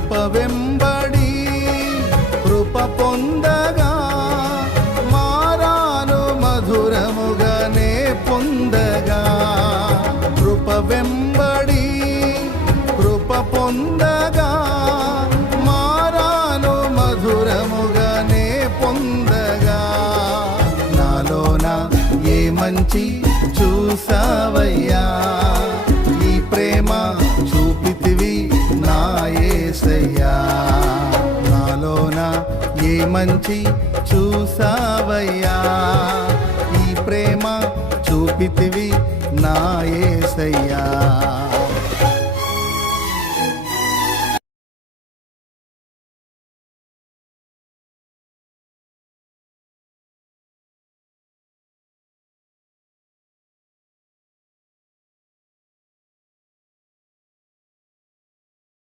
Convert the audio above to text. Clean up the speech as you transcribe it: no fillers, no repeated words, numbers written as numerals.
కృప వెంబడి కృప పొందగా మారాను మధురముగానే పొందగా కృప వెంబడి కృప పొందగా మారాను మధురముగానే పొందగా నాలోన ఏ మంచి చూసావయ్యా ఈ ప్రేమ చూపితివి నా యేసయ్యా నాలోన ఏ మంచి చూసావయ్యా ఈ ప్రేమ చూపితివి నా యేసయ్యా